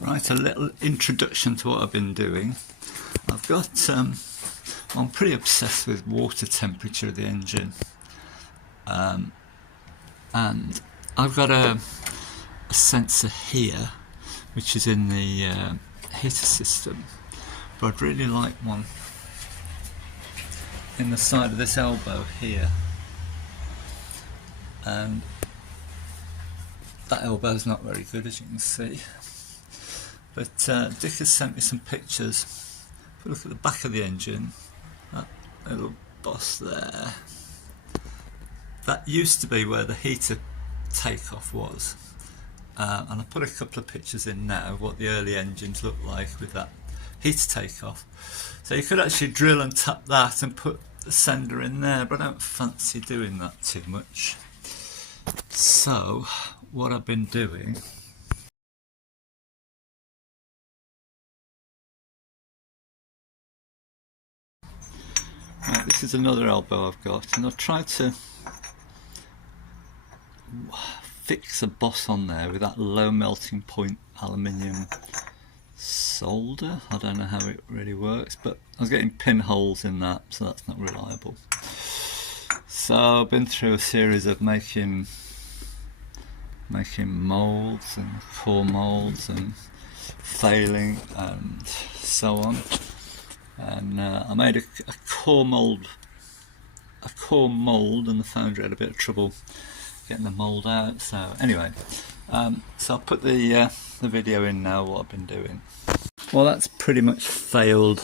Right, a little introduction to what I've been doing. I've got, I'm pretty obsessed with water temperature of the engine, and I've got a sensor here which is in the heater system, but I'd really like one in the side of this elbow here, and that elbow's not very good, as you can see. But Dick has sent me some pictures. If we look at the back of the engine, that little boss there, that used to be where the heater takeoff was, and I put a couple of pictures in now of what the early engines looked like with that heater takeoff. So you could actually drill and tap that and put the sender in there, but I don't fancy doing that too much. So what I've been doing, right, this is another elbow I've got, and I've tried to fix a boss on there with that low melting point aluminium solder. I don't know how it really works, but I was getting pinholes in that, so that's not reliable. So I've been through a series of making moulds and core moulds and failing and so on, and I made a core mould, and the foundry had a bit of trouble getting the mould out. So anyway, so I'll put the video in now what I've been doing. Well, that's pretty much failed.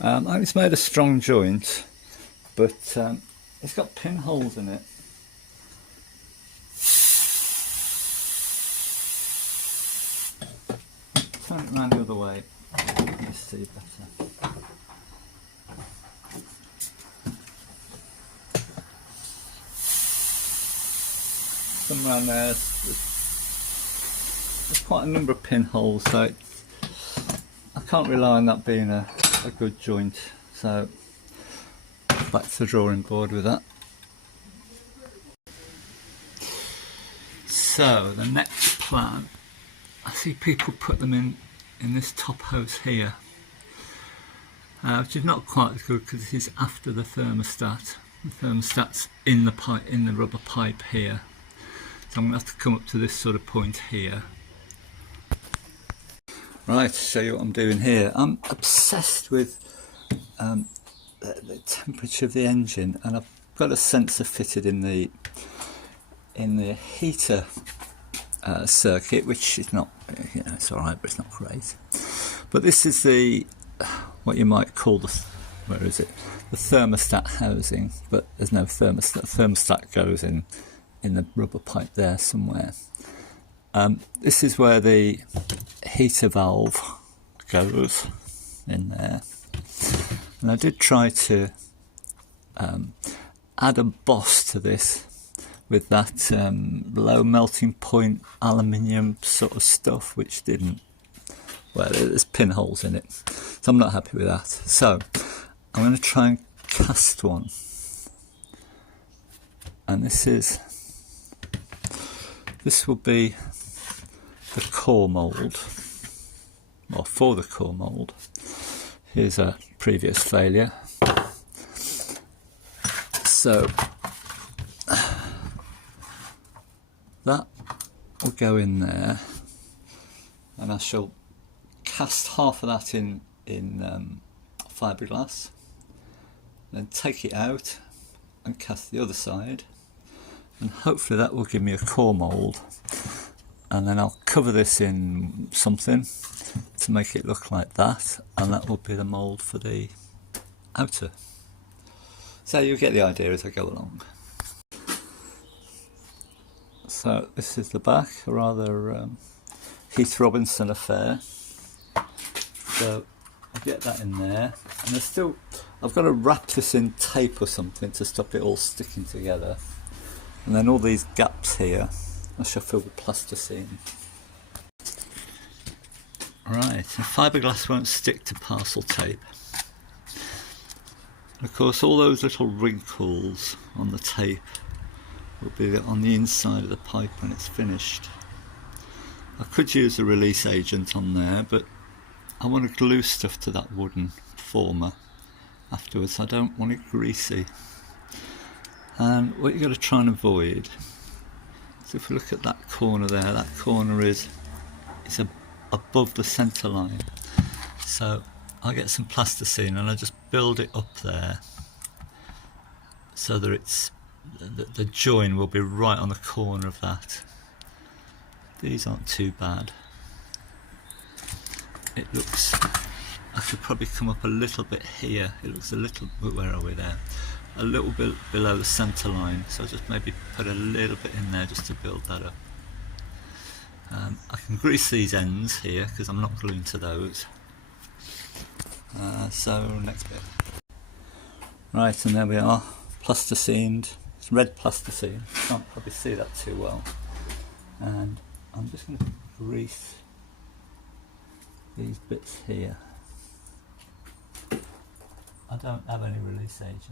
It's made a strong joint, but it's got pinholes in it. Turn it around the other way, you see better. Some around there, there's quite a number of pinholes, so I can't rely on that being a good joint, so back to the drawing board with that. So the next plan, I see people put them in this top hose here, which is not quite as good because this is after the thermostat. The thermostat's in the pipe, in the rubber pipe here. So I'm going to have to come up to this sort of point here. Right, to show you what I'm doing here. I'm obsessed with the temperature of the engine, and I've got a sensor fitted in the heater circuit, which is not, you know, it's alright, but it's not great. But this is the, what you might call the, where is it? The thermostat housing, but there's no thermostat. Thermostat goes in the rubber pipe there somewhere. This is where the heater valve goes, in there. And I did try to add a boss to this with that low melting point aluminium sort of stuff, which didn't, well, there's pinholes in it, so I'm not happy with that. So I'm going to try and cast one, and this will be the core mould, or for the core mould. Here's a previous failure. So that will go in there, and I shall cast half of that in fiberglass, then take it out and cast the other side, and hopefully that will give me a core mould, and then I'll cover this in something to make it look like that, and that will be the mould for the outer. So you'll get the idea as I go along. So this is the back, a rather Heath Robinson affair. So I'll get that in there, and I've got to wrap this in tape or something to stop it all sticking together. And then all these gaps here, I shall fill with plasticine. Right, so fiberglass won't stick to parcel tape. And of course, all those little wrinkles on the tape will be on the inside of the pipe when it's finished. I could use a release agent on there, but I want to glue stuff to that wooden former afterwards. I don't want it greasy. And what you've got to try and avoid, so if we look at that corner there, that corner is above the centre line. So I get some plasticine and I just build it up there so that the join will be right on the corner of that. These aren't too bad. It looks, I could probably come up a little bit here. It looks a little, where are we there? A little bit below the centre line, so I'll just maybe put a little bit in there just to build that up. I can grease these ends here because I'm not gluing to those. So next bit. Right, and there we are, plasticined. It's red plasticine, can't probably see that too well. And I'm just going to grease these bits here. I don't have any release agent.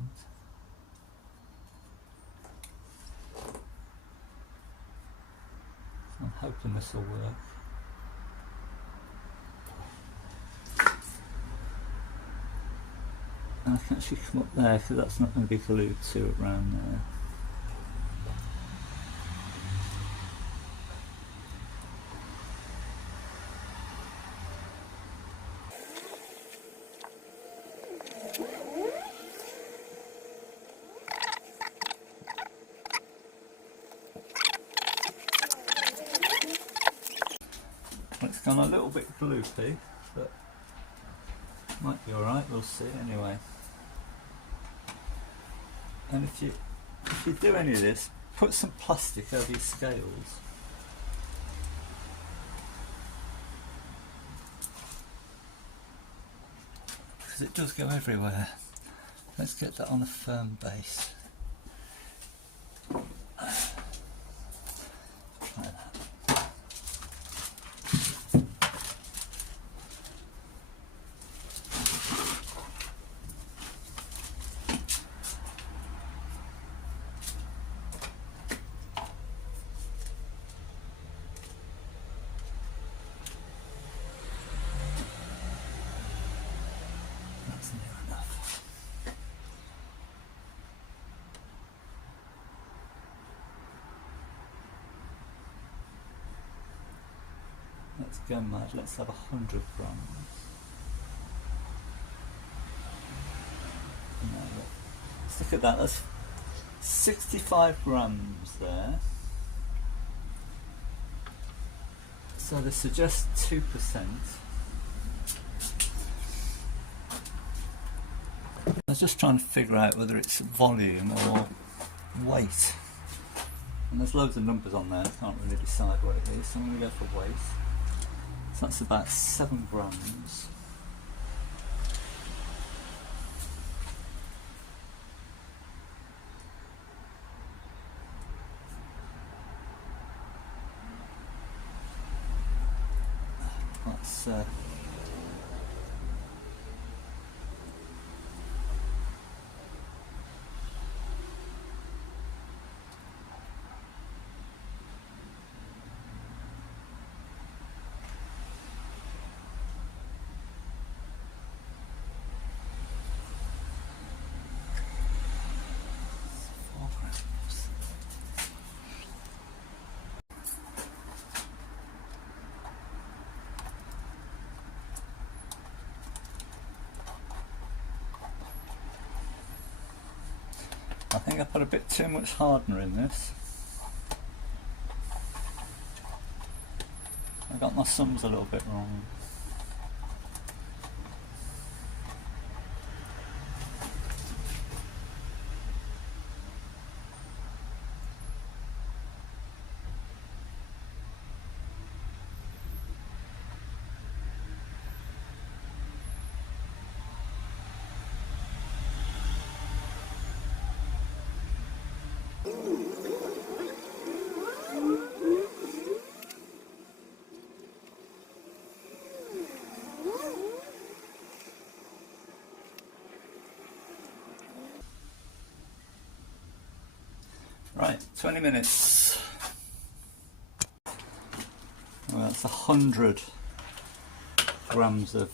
I'm hoping this will work. And I can actually come up there because that's not going to be glued to it around there. It's gone a little bit gloopy, but might be alright, we'll see anyway. And if you do any of this, put some plastic over your scales. Because it does go everywhere. Let's get that on a firm base. Try that. That's near enough. Let's go mad, let's have 100 grams. No, let's look at that, that's 65 grams there. So they suggest 2%. I was just trying to figure out whether it's volume or weight. And there's loads of numbers on there, I can't really decide what it is, so I'm going to go for weight. So that's about 7 grams. That's I think I put a bit too much hardener in this. I got my sums a little bit wrong. Right, 20 minutes. Well, that's 100 grams of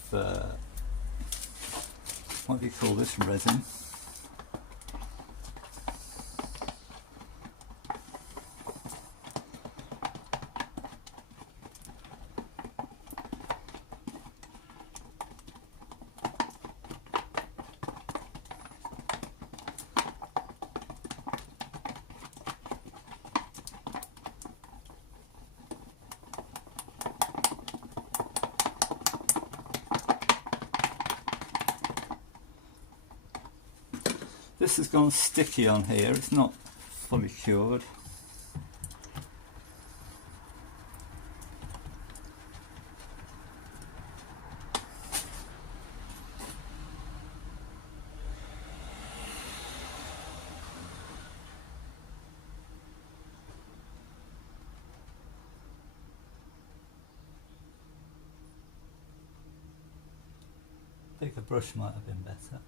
what do you call this resin? This has gone sticky on here, it's not fully cured. I think a brush might have been better.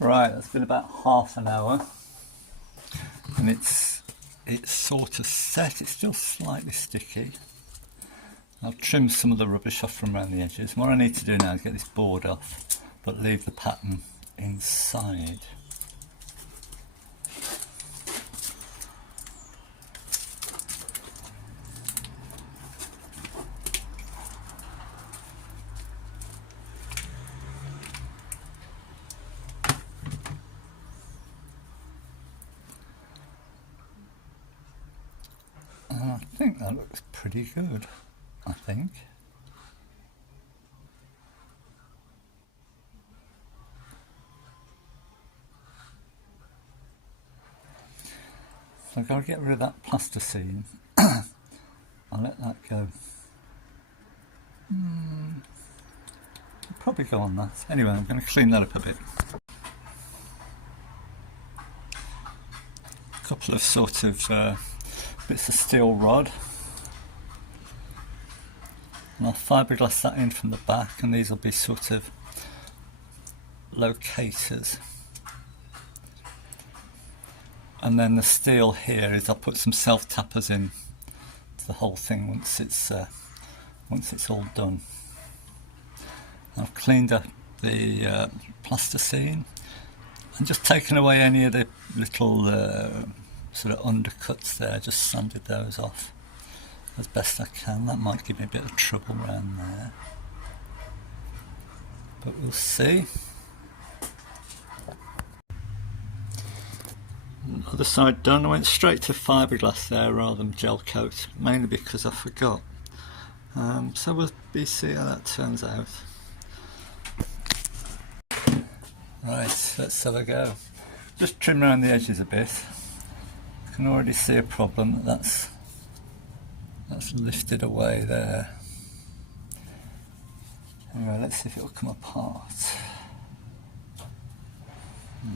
Right, that's been about half an hour and it's sort of set. It's still slightly sticky. I'll trim some of the rubbish off from around the edges. What I need to do now is get this board off but leave the pattern inside. I think that looks pretty good, I think. So I've got to get rid of that plasticine. I'll let that go. I'll probably go on that. Anyway, I'm going to clean that up a bit. A couple of sort of bits of steel rod, and I'll fiberglass that in from the back, and these will be sort of locators. And then the steel here is I'll put some self tappers in to the whole thing once it's all done. I've cleaned up the plasticine and just taken away any of the little sort of undercuts there, just sanded those off as best I can. That might give me a bit of trouble around there, but we'll see. Other side done. I went straight to fiberglass there rather than gel coat, mainly because I forgot. So we'll see how that turns out. Right, let's have a go. Just trim around the edges a bit. I can already see a problem. That's lifted away there. Anyway, let's see if it'll come apart.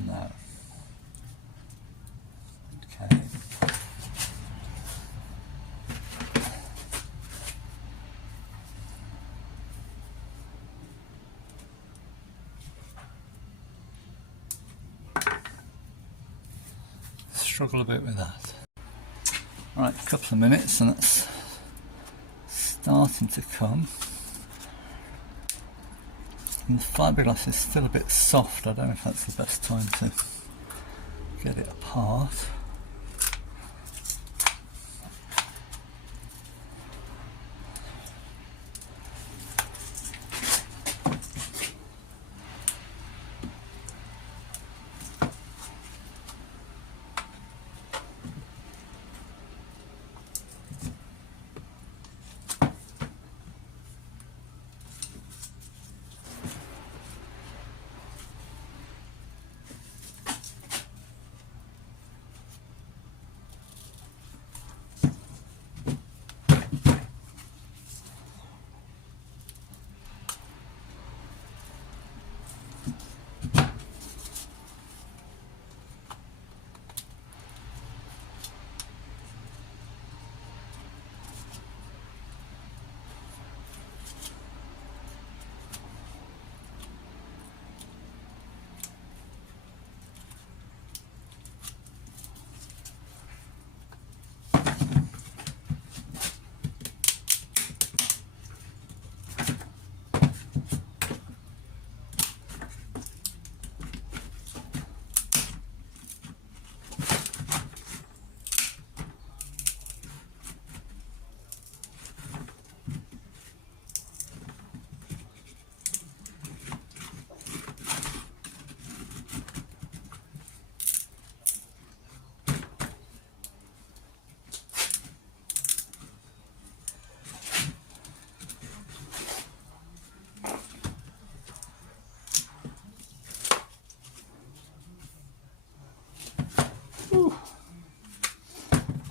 No. Okay. struggle a bit with that. Right, a couple of minutes and it's starting to come. And the fiberglass is still a bit soft. I don't know if that's the best time to get it apart.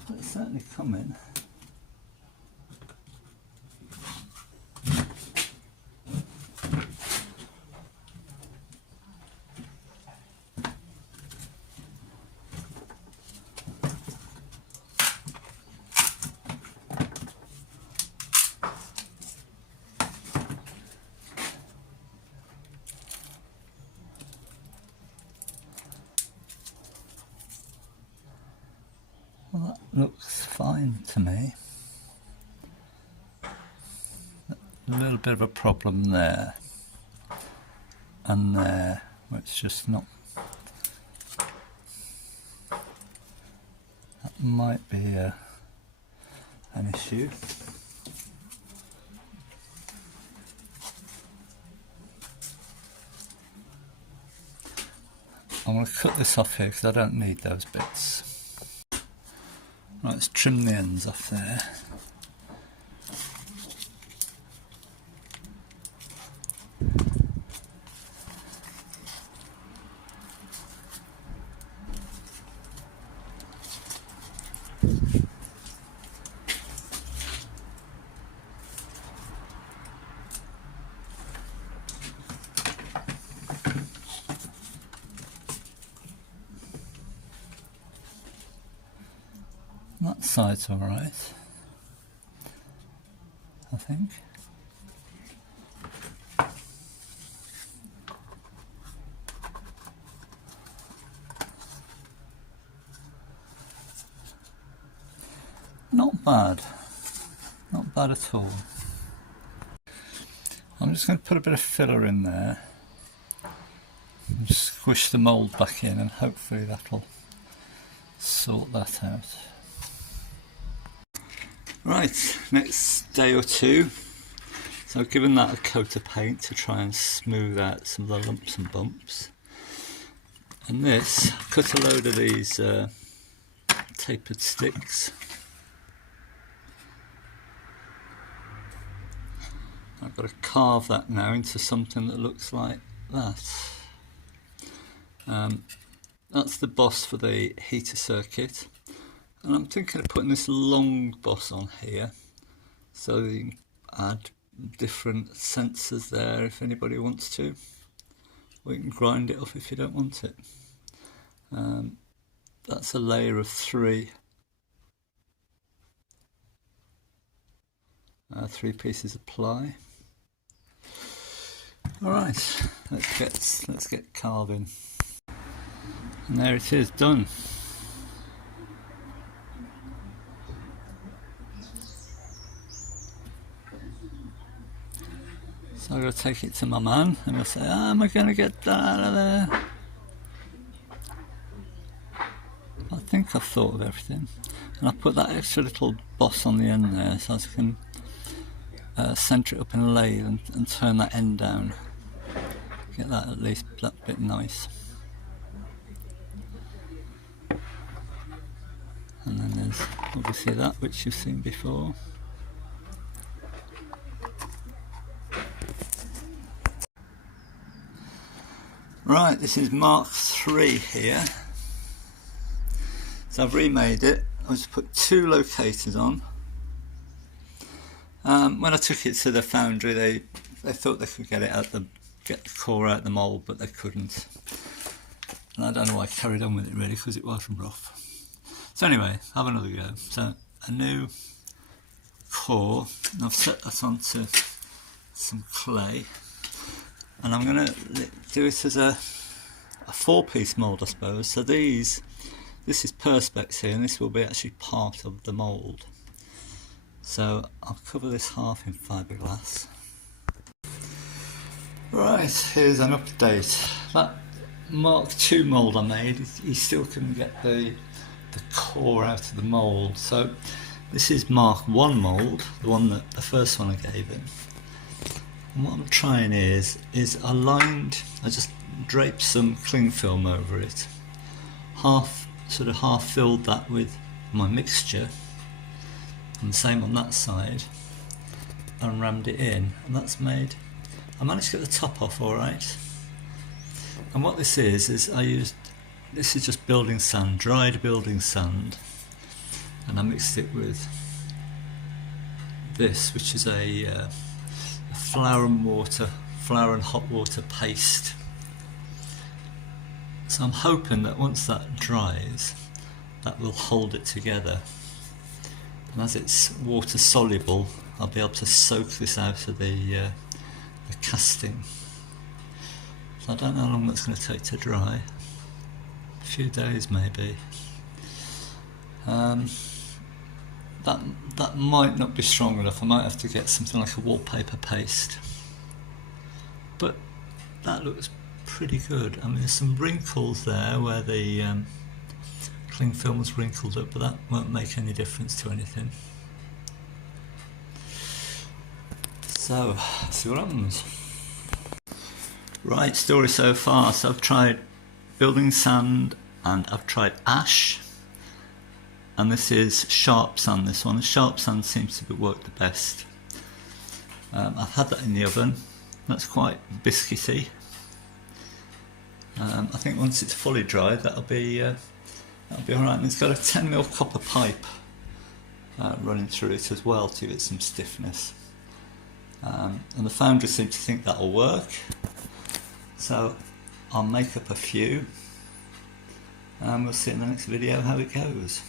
It's certainly coming. Well, that looks fine to me. A little bit of a problem there and there, where it's just not. That might be an issue. I'm going to cut this off here because I don't need those bits. Right, let's trim the ends off there. That side's alright, I think. Not bad, not bad at all. I'm just going to put a bit of filler in there and squish the mould back in, and hopefully that'll sort that out. Right, next day or two, so I've given that a coat of paint to try and smooth out some of the lumps and bumps. And this, I've cut a load of these tapered sticks. I've got to carve that now into something that looks like that. That's the boss for the heater circuit. And I'm thinking of putting this long boss on here, so you can add different sensors there if anybody wants to, or you can grind it off if you don't want it. That's a layer of three pieces of ply. All right, let's get carving. And there it is, done. So I'm going to take it to my man and I'll say, how am I going to get that out of there? I think I've thought of everything. And I put that extra little boss on the end there so I can centre it up in a lathe and turn that end down. Get that at least that bit nice. And then there's obviously that which you've seen before. Right, this is Mark III here. So I've remade it. I just put 2 locators on. When I took it to the foundry, they thought they could get the core out the mould, but they couldn't. And I don't know why I carried on with it really, because it wasn't rough. So anyway, have another go. So a new core, and I've set that onto some clay, and I'm going to do it as a 4-piece mould, I suppose. So this is perspex here, and this will be actually part of the mould. So I'll cover this half in fiberglass. Right, here's an update. That Mark II mould I made, you still couldn't get the core out of the mould. So this is Mark I mould, the first one I gave him. And what I'm trying is I just draped some cling film over it. Half filled that with my mixture, and the same on that side, and rammed it in, and that's made. I managed to get the top off all right. And what this is this is just building sand, dried building sand, and I mixed it with this, which is a flour and hot water paste. So I'm hoping that once that dries, that will hold it together. And as it's water soluble, I'll be able to soak this out of the casting. So I don't know how long that's going to take to dry. A few days maybe. That might not be strong enough. I might have to get something like a wallpaper paste. But that looks pretty good. I mean, there's some wrinkles there where the cling film was wrinkled up, but that won't make any difference to anything. So, see what happens. Right, story so far. So I've tried building sand and I've tried ash, and this is sharp sand. This one, sharp sand seems to work the best. I've had that in the oven. That's quite biscuity. I think once it's fully dried, that'll be all right. And it's got a 10mm copper pipe running through it as well to give it some stiffness. And the foundry seem to think that'll work. So I'll make up a few, and we'll see in the next video how it goes.